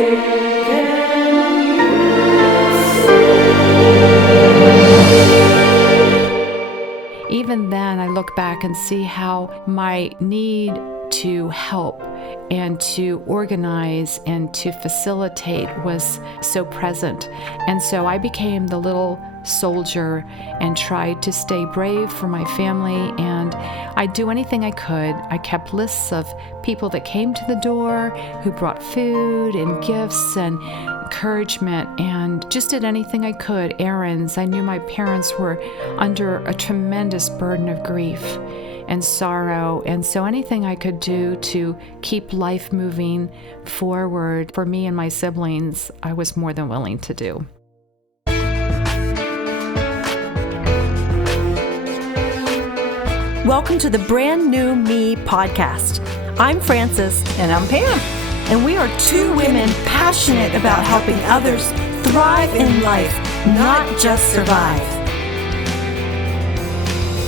Even then, I look back and see how my need to help and to organize and to facilitate was so present. And so I became the little soldier and tried to stay brave for my family, and I'd do anything I could. I kept lists of people that came to the door who brought food and gifts and encouragement, and just did anything I could, errands. I knew my parents were under a tremendous burden of grief and sorrow, and so anything I could do to keep life moving forward for me and my siblings, I was more than willing to do. Welcome to the Brand New Me podcast. I'm Frances. And I'm Pam. And we are two women passionate about helping others thrive in life, not just survive.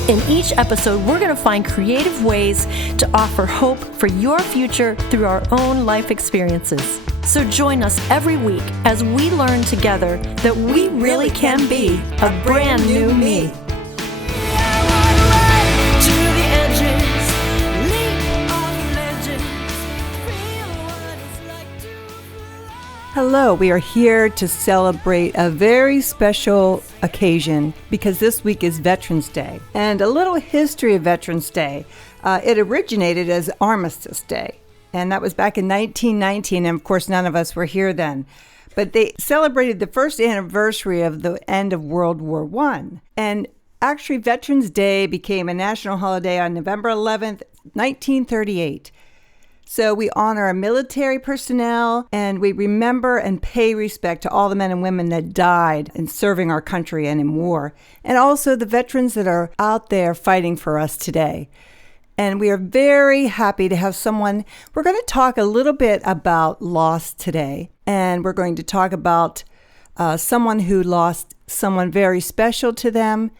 In each episode, we're going to find creative ways to offer hope for your future through our own life experiences. So join us every week as we learn together that we really can be a brand new me. Hello, we are here to celebrate a very special occasion because this week is Veterans Day. And a little history of Veterans Day. It originated as Armistice Day, and that was back in 1919, and of course none of us were here then. But they celebrated the first anniversary of the end of World War I. And actually Veterans Day became a national holiday on November 11th, 1938. So we honor our military personnel, and we remember and pay respect to all the men and women that died in serving our country and in war, and also the veterans that are out there fighting for us today. And we are very happy to have someone. We're going to talk a little bit about loss today, and we're going to talk about someone who lost someone very special to them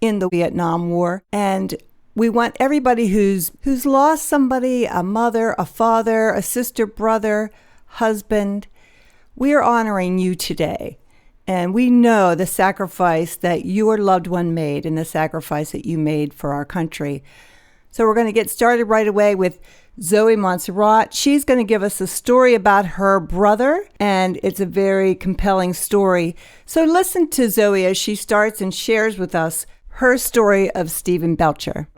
in the Vietnam War. And we want everybody who's lost somebody, a mother, a father, a sister, brother, husband. We are honoring you today. And we know the sacrifice that your loved one made and the sacrifice that you made for our country. So we're going to get started right away with Zoe Monserrate. She's going to give us a story about her brother, and it's a very compelling story. So listen to Zoe as she starts and shares with us her story of Stephen Belcher.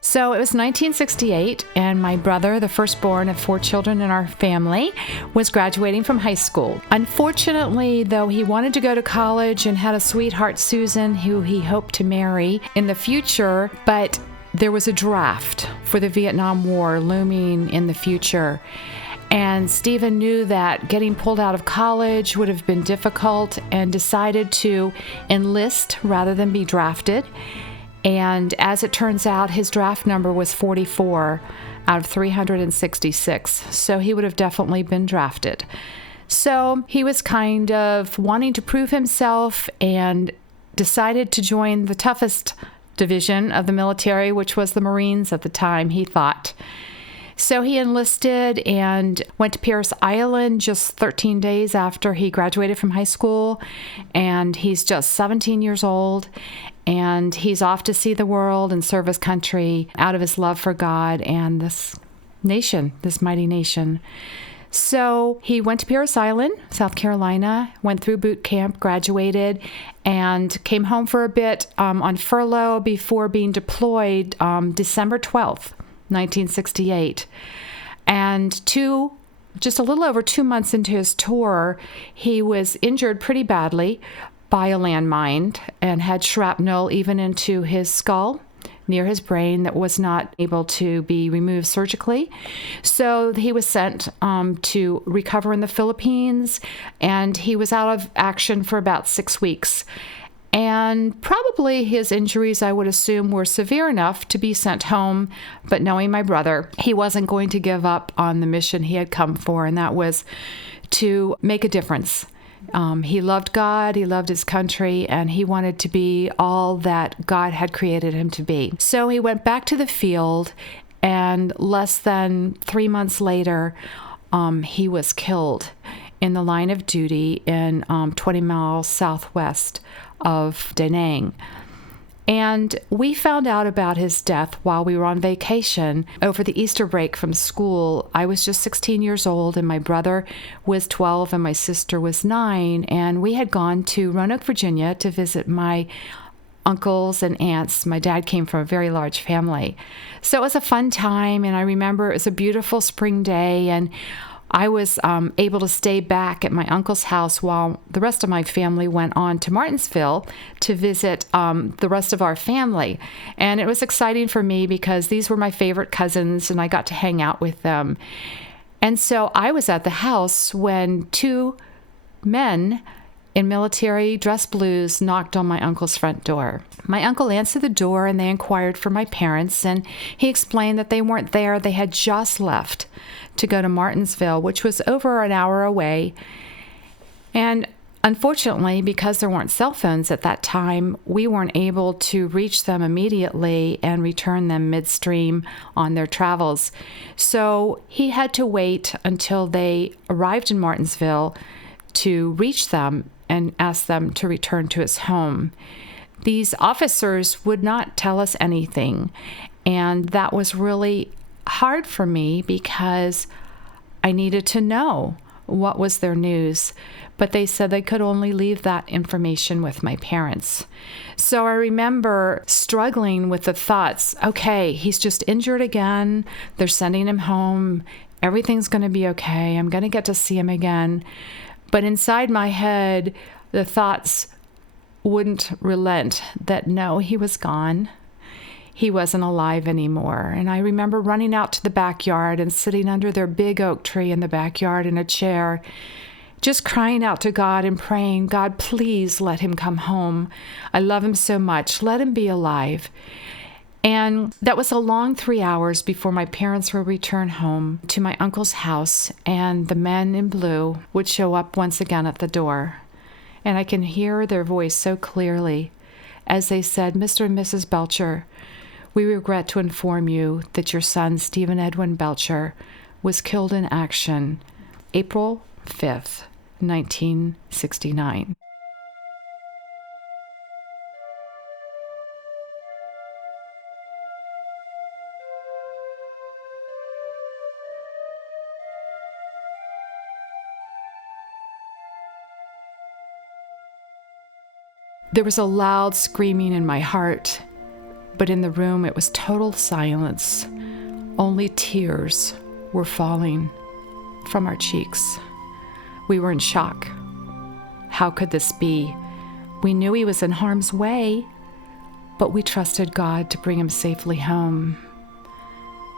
So it was 1968, and my brother, the firstborn of 4 children in our family, was graduating from high school. Unfortunately, though, he wanted to go to college and had a sweetheart, Susan, who he hoped to marry in the future, but there was a draft for the Vietnam War looming in the future. And Stephen knew that getting pulled out of college would have been difficult and decided to enlist rather than be drafted. And as it turns out, his draft number was 44 out of 366. So he would have definitely been drafted. So he was kind of wanting to prove himself and decided to join the toughest division of the military, which was the Marines at the time, he thought. So he enlisted and went to Parris Island just 13 days after he graduated from high school. And he's just 17 years old. And he's off to see the world and serve his country out of his love for God and this nation, this mighty nation. So he went to Parris Island, South Carolina, went through boot camp, graduated, and came home for a bit on furlough before being deployed December 12th, 1968. And just a little over 2 months into his tour, he was injured pretty badly by a landmine and had shrapnel even into his skull near his brain that was not able to be removed surgically. So he was sent to recover in the Philippines, and he was out of action for about 6 weeks. And probably his injuries, I would assume, were severe enough to be sent home. But knowing my brother, he wasn't going to give up on the mission he had come for, and that was to make a difference He loved God, he loved his country, and he wanted to be all that God had created him to be. So he went back to the field, and less than 3 months later, he was killed in the line of duty in 20 miles southwest of Da Nang. And we found out about his death while we were on vacation over the Easter break from school. I was just 16 years old, and my brother was 12, and my sister was 9. And we had gone to Roanoke, Virginia to visit my uncles and aunts. My dad came from a very large family. So it was a fun time, and I remember it was a beautiful spring day, and I was able to stay back at my uncle's house while the rest of my family went on to Martinsville to visit the rest of our family. And it was exciting for me because these were my favorite cousins, and I got to hang out with them. And so I was at the house when 2 men in military dress blues knocked on my uncle's front door. My uncle answered the door, and they inquired for my parents, and he explained that they weren't there. They had just left to go to Martinsville, which was over an hour away. And unfortunately, because there weren't cell phones at that time, we weren't able to reach them immediately and return them midstream on their travels. So he had to wait until they arrived in Martinsville to reach them and ask them to return to his home. These officers would not tell us anything, and that was really hard for me because I needed to know what was their news, but they said they could only leave that information with my parents. So I remember struggling with the thoughts, okay, he's just injured again, they're sending him home, everything's going to be okay, I'm going to get to see him again. But inside my head, the thoughts wouldn't relent that no, he was gone. He wasn't alive anymore. And I remember running out to the backyard and sitting under their big oak tree in the backyard in a chair, just crying out to God and praying, God, please let him come home. I love him so much. Let him be alive. And that was a long 3 hours before my parents would return home to my uncle's house, and the men in blue would show up once again at the door. And I can hear their voice so clearly as they said, Mr. and Mrs. Belcher, we regret to inform you that your son, Stephen Edwin Belcher, was killed in action April 5th, 1969. There was a loud screaming in my heart, but in the room it was total silence. Only tears were falling from our cheeks. We were in shock. How could this be? We knew he was in harm's way, but we trusted God to bring him safely home.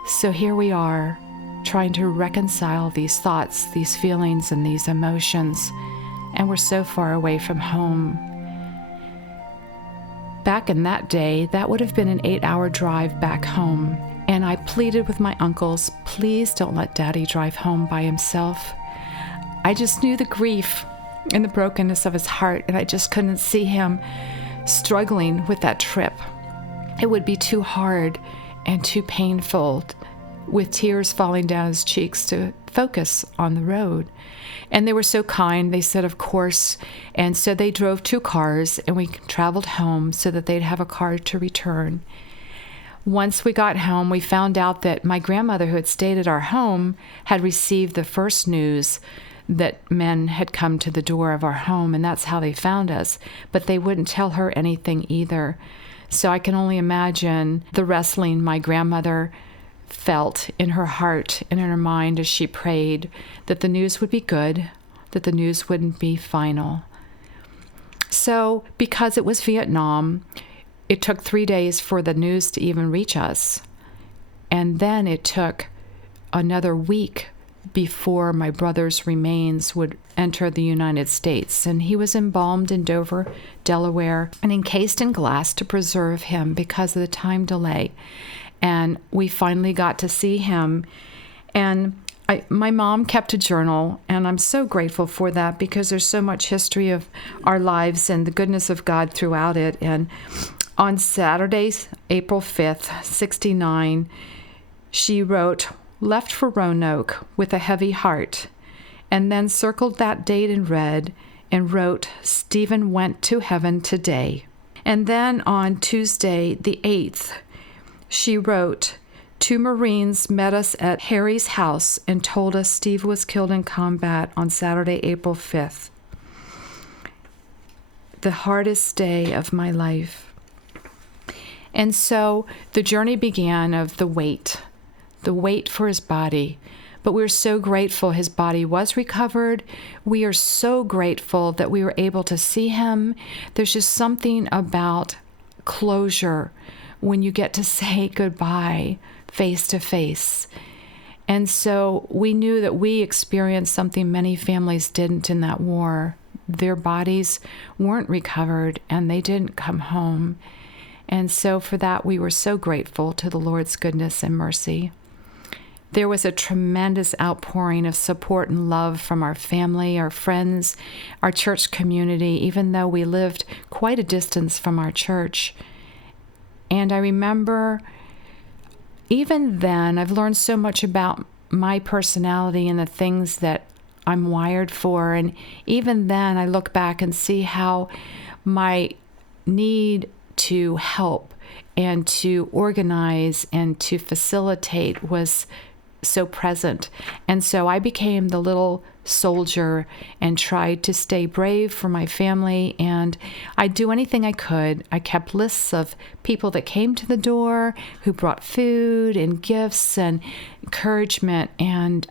So here we are, trying to reconcile these thoughts, these feelings, and these emotions, and we're so far away from home. Back in that day, that would have been an 8-hour drive back home, and I pleaded with my uncles, please don't let Daddy drive home by himself. I just knew the grief and the brokenness of his heart, and I just couldn't see him struggling with that trip. It would be too hard and too painful, with tears falling down his cheeks, to focus on the road. And they were so kind. They said, of course. And so they drove 2 cars, and we traveled home so that they'd have a car to return. Once we got home, we found out that my grandmother, who had stayed at our home, had received the first news that men had come to the door of our home, and that's how they found us. But they wouldn't tell her anything either. So I can only imagine the wrestling my grandmother felt in her heart and in her mind as she prayed that the news would be good, that the news wouldn't be final. So because it was Vietnam, it took 3 days for the news to even reach us. And then it took another week before my brother's remains would enter the United States. And he was embalmed in Dover, Delaware, and encased in glass to preserve him because of the time delay. And we finally got to see him. And my mom kept a journal, and I'm so grateful for that because there's so much history of our lives and the goodness of God throughout it. And on Saturday, April 5th, 69, she wrote, "Left for Roanoke with a heavy heart," and then circled that date in red and wrote, "Stephen went to heaven today." And then on Tuesday, the 8th, she wrote, "Two Marines met us at Harry's house and told us Steve was killed in combat on Saturday, April 5th. The hardest day of my life." And so the journey began of the wait for his body. But we're so grateful his body was recovered. We are so grateful that we were able to see him. There's just something about closure when you get to say goodbye face to face. And so we knew that we experienced something many families didn't in that war. Their bodies weren't recovered and they didn't come home. And so for that, we were so grateful to the Lord's goodness and mercy. There was a tremendous outpouring of support and love from our family, our friends, our church community, even though we lived quite a distance from our church. And I remember even then, I've learned so much about my personality and the things that I'm wired for. And even then, I look back and see how my need to help and to organize and to facilitate was so present. And so I became the little soldier and tried to stay brave for my family, and I'd do anything I could. I kept lists of people that came to the door who brought food and gifts and encouragement, and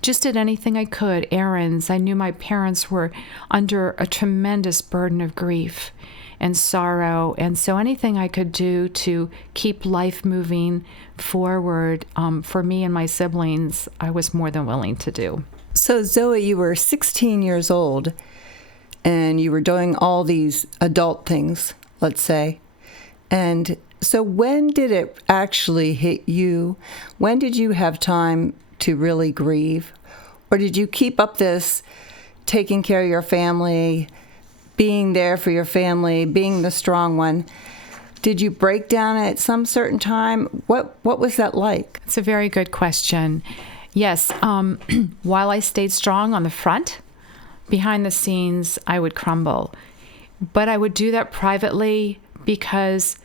just did anything I could, errands. I knew my parents were under a tremendous burden of grief and sorrow, and so anything I could do to keep life moving forward for me and my siblings, I was more than willing to do. So Zoe, you were 16 years old and you were doing all these adult things, let's say. And so when did it actually hit you? When did you have time to really grieve? Or did you keep up this taking care of your family, being there for your family, being the strong one? Did you break down at some certain time? What was that like? It's a very good question. Yes, while I stayed strong on the front, behind the scenes, I would crumble. But I would do that privately because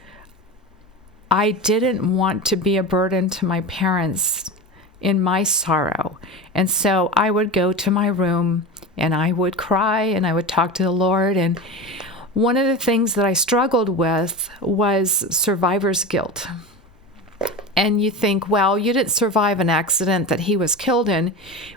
I didn't want to be a burden to my parents in my sorrow. And so I would go to my room and I would cry and I would talk to the Lord. And one of the things that I struggled with was survivor's guilt. And you think, well, you didn't survive an accident that he was killed in.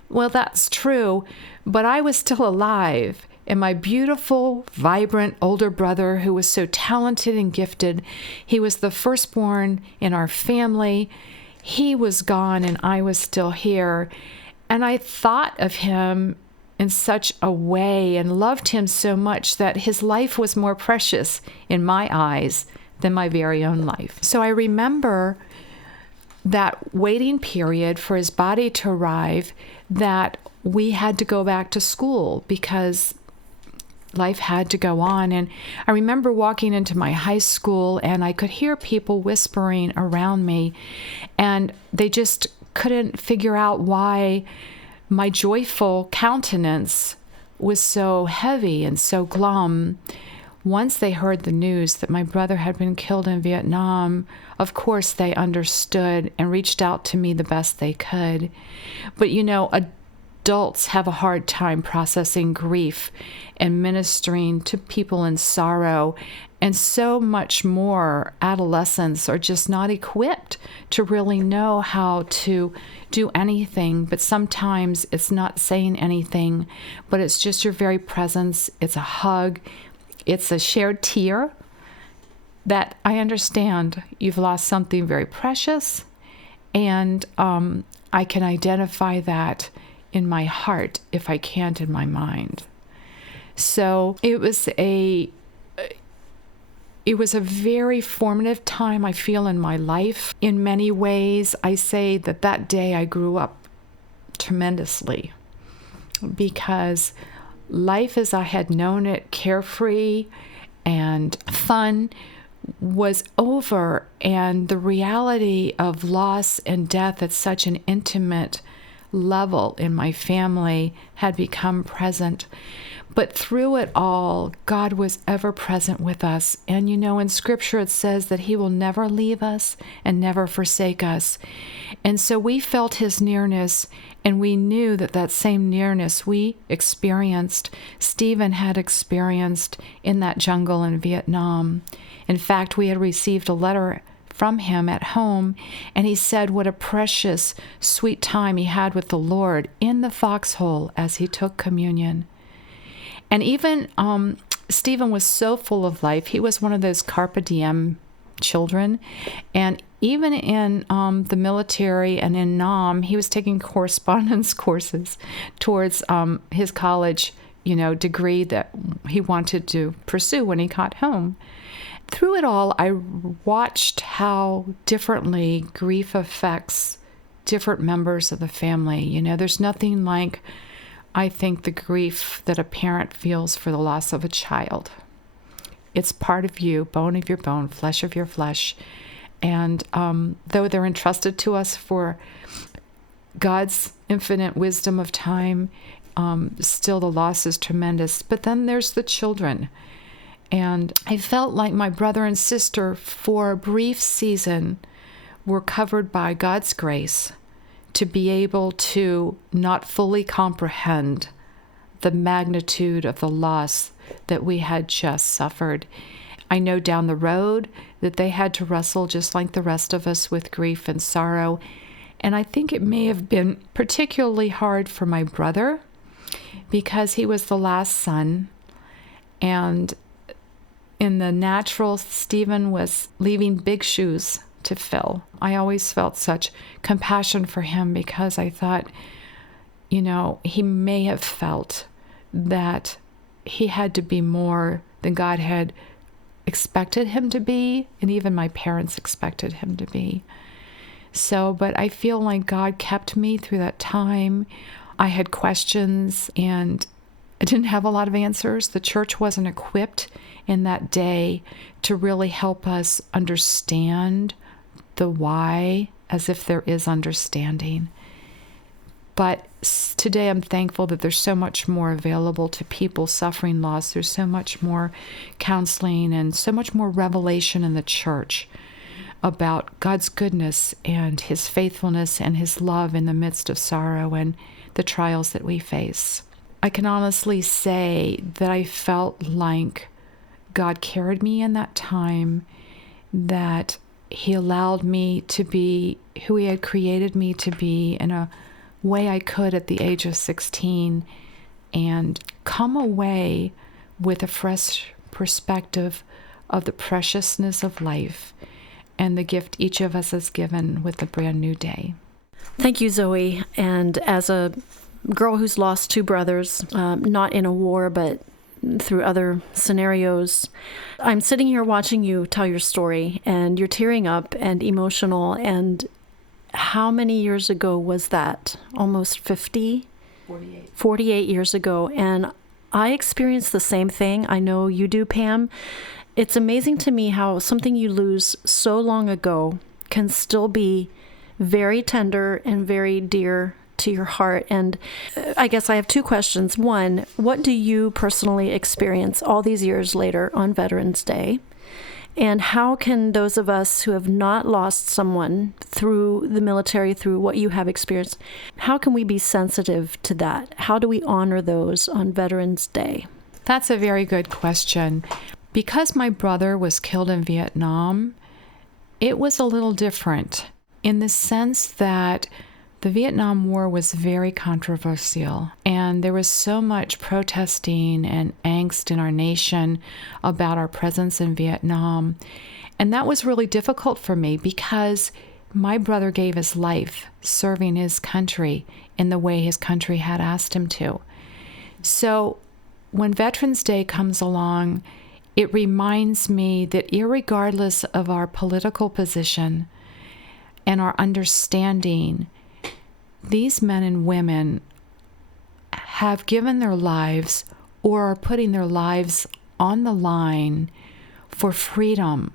Well, that's true, but I was still alive. And my beautiful, vibrant older brother, who was so talented and gifted, he was the firstborn in our family. He was gone and I was still here. And I thought of him in such a way and loved him so much that his life was more precious in my eyes than my very own life. So I remember that waiting period for his body to arrive, that we had to go back to school because life had to go on. And I remember walking into my high school and I could hear people whispering around me, and they just couldn't figure out why my joyful countenance was so heavy and so glum. Once they heard the news that my brother had been killed in Vietnam, of course they understood and reached out to me the best they could. But you know, adults have a hard time processing grief and ministering to people in sorrow, and so much more. Adolescents are just not equipped to really know how to do anything, but sometimes it's not saying anything, but it's just your very presence. It's a hug. It's a shared tear that I understand you've lost something very precious, and I can identify that in my heart if I can't in my mind. So it was a very formative time, I feel, in my life. In many ways, I say that day I grew up tremendously because life as I had known it, carefree and fun, was over, and the reality of loss and death at such an intimate level in my family had become present. But through it all, God was ever present with us. And in Scripture it says that He will never leave us and never forsake us. And so we felt His nearness, and we knew that that same nearness we experienced, Stephen had experienced in that jungle in Vietnam. In fact, we had received a letter from him at home, and he said what a precious, sweet time he had with the Lord in the foxhole as he took communion. And even Stephen was so full of life. He was one of those carpe diem children. And even in the military and in Nam, he was taking correspondence courses towards his college, degree that he wanted to pursue when he got home. Through it all, I watched how differently grief affects different members of the family. There's nothing like, I think, the grief that a parent feels for the loss of a child. It's part of you, bone of your bone, flesh of your flesh. And though they're entrusted to us for God's infinite wisdom of time, still the loss is tremendous. But then there's the children. And I felt like my brother and sister, for a brief season, were covered by God's grace to be able to not fully comprehend the magnitude of the loss that we had just suffered. I know down the road that they had to wrestle just like the rest of us with grief and sorrow. And I think it may have been particularly hard for my brother because he was the last son. And in the natural, Stephen was leaving big shoes to fill. I always felt such compassion for him because I thought, he may have felt that he had to be more than God had expected him to be, and even my parents expected him to be. So, but I feel like God kept me through that time. I had questions and I didn't have a lot of answers. The church wasn't equipped in that day to really help us understand the why, as if there is understanding. But today I'm thankful that there's so much more available to people suffering loss. There's so much more counseling and so much more revelation in the church about God's goodness and His faithfulness and His love in the midst of sorrow and the trials that we face. I can honestly say that I felt like God carried me in that time, that He allowed me to be who He had created me to be in a way I could at the age of 16 and come away with a fresh perspective of the preciousness of life and the gift each of us is given with a brand new day. Thank you, Zoe. And as a girl who's lost two brothers, not in a war, but through other scenarios, I'm sitting here watching you tell your story, and you're tearing up and emotional. And how many years ago was that? Almost 50? 48 years ago. And I experienced the same thing. I know you do, Pam. It's amazing to me how something you lose so long ago can still be very tender and very dear to your heart. And I guess I have two questions. One, what do you personally experience all these years later on Veterans Day? And how can those of us who have not lost someone through the military, through what you have experienced, how can we be sensitive to that? How do we honor those on Veterans Day? That's a very good question. Because my brother was killed in Vietnam, it was a little different in the sense that the Vietnam War was very controversial, and there was so much protesting and angst in our nation about our presence in Vietnam. And that was really difficult for me because my brother gave his life serving his country in the way his country had asked him to. So when Veterans Day comes along, it reminds me that irregardless of our political position and our understanding, these men and women have given their lives or are putting their lives on the line for freedom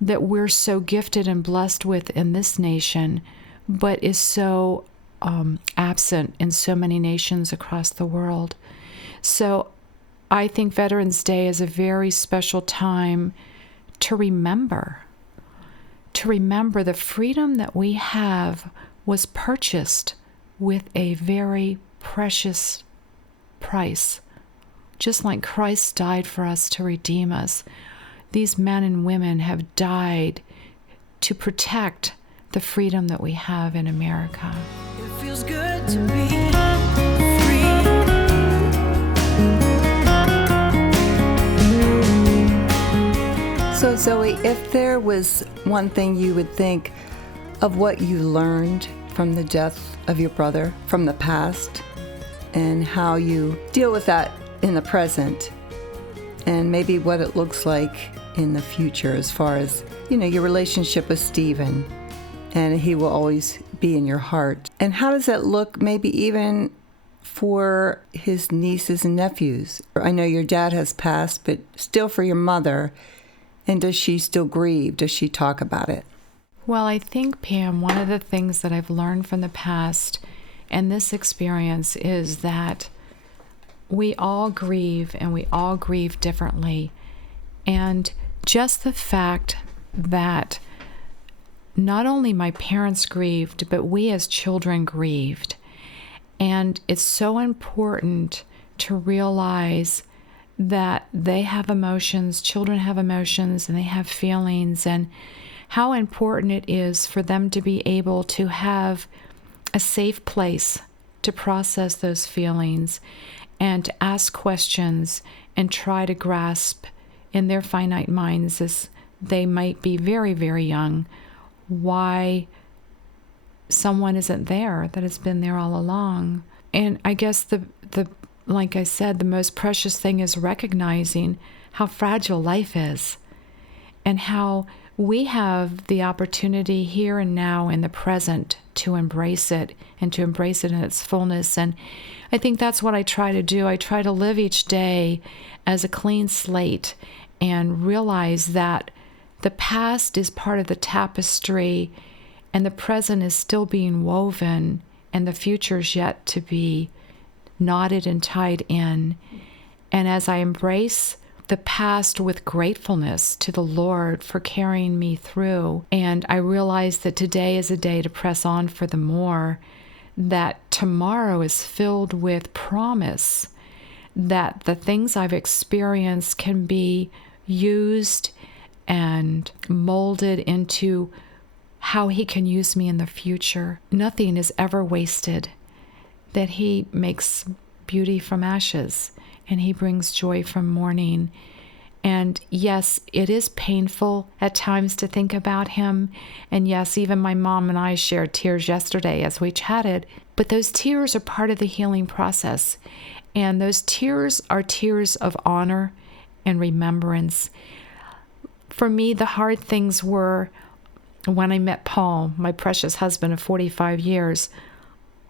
that we're so gifted and blessed with in this nation, but is so absent in so many nations across the world. So I think Veterans Day is a very special time to remember the freedom that we have was purchased with a very precious price. Just like Christ died for us to redeem us, these men and women have died to protect the freedom that we have in America. It feels good to be free. So Zoe, if there was one thing you would think of what you learned from the death of your brother from the past and how you deal with that in the present and maybe what it looks like in the future as far as, your relationship with Stephen, and he will always be in your heart. And how does that look maybe even for his nieces and nephews? I know your dad has passed, but still for your mother. And does she still grieve? Does she talk about it? Well, I think, Pam, one of the things that I've learned from the past and this experience is that we all grieve and we all grieve differently. And just the fact that not only my parents grieved, but we as children grieved. And it's so important to realize that they have emotions, children have emotions, and they have feelings, and how important it is for them to be able to have a safe place to process those feelings and to ask questions and try to grasp in their finite minds, as they might be very, very young, why someone isn't there that has been there all along. And I guess the like I said, the most precious thing is recognizing how fragile life is and how we have the opportunity here and now in the present to embrace it and to embrace it in its fullness. And I think that's what I try to do. I try to live each day as a clean slate and realize that the past is part of the tapestry and the present is still being woven and the future is yet to be knotted and tied in. And as I embrace the past with gratefulness to the Lord for carrying me through, and I realize that today is a day to press on for the more, that tomorrow is filled with promise, that the things I've experienced can be used and molded into how He can use me in the future. Nothing is ever wasted, that He makes beauty from ashes and He brings joy from mourning. And yes, it is painful at times to think about Him. And yes, even my mom and I shared tears yesterday as we chatted. But those tears are part of the healing process. And those tears are tears of honor and remembrance. For me, the hard things were when I met Paul, my precious husband of 45 years.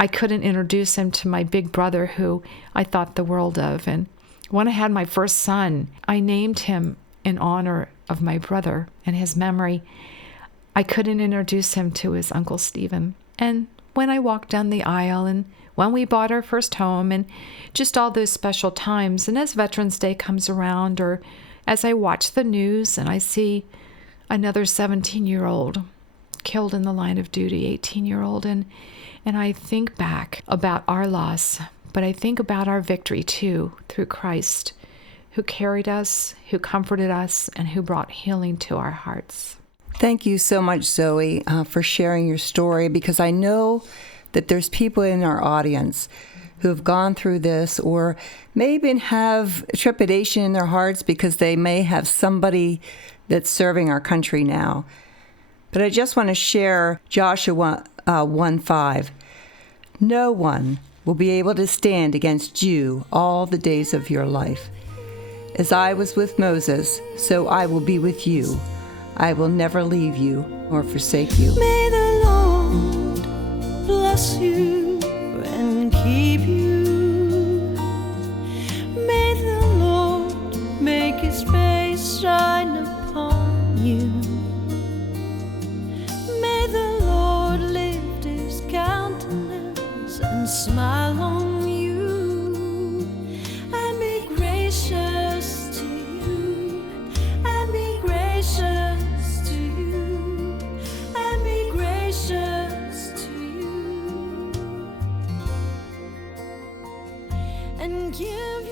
I couldn't introduce him to my big brother, who I thought the world of. And when I had my first son, I named him in honor of my brother and his memory. I couldn't introduce him to his Uncle Stephen. And when I walked down the aisle and when we bought our first home and just all those special times, and as Veterans Day comes around, or as I watch the news and I see another 17-year-old killed in the line of duty, 18-year-old, and I think back about our loss, but I think about our victory too, through Christ, who carried us, who comforted us, and who brought healing to our hearts. Thank you so much, Zoe, for sharing your story, because I know that there's people in our audience who have gone through this or may even have trepidation in their hearts because they may have somebody that's serving our country now. But I just want to share Joshua 1:5. No one will be able to stand against you all the days of your life. As I was with Moses, so I will be with you. I will never leave you or forsake you. May the Lord bless you. and keep you. May the Lord make his face shine upon you. May the Lord lift his countenance and smile on you, and be gracious to you, and be gracious to you, and be gracious to you, and give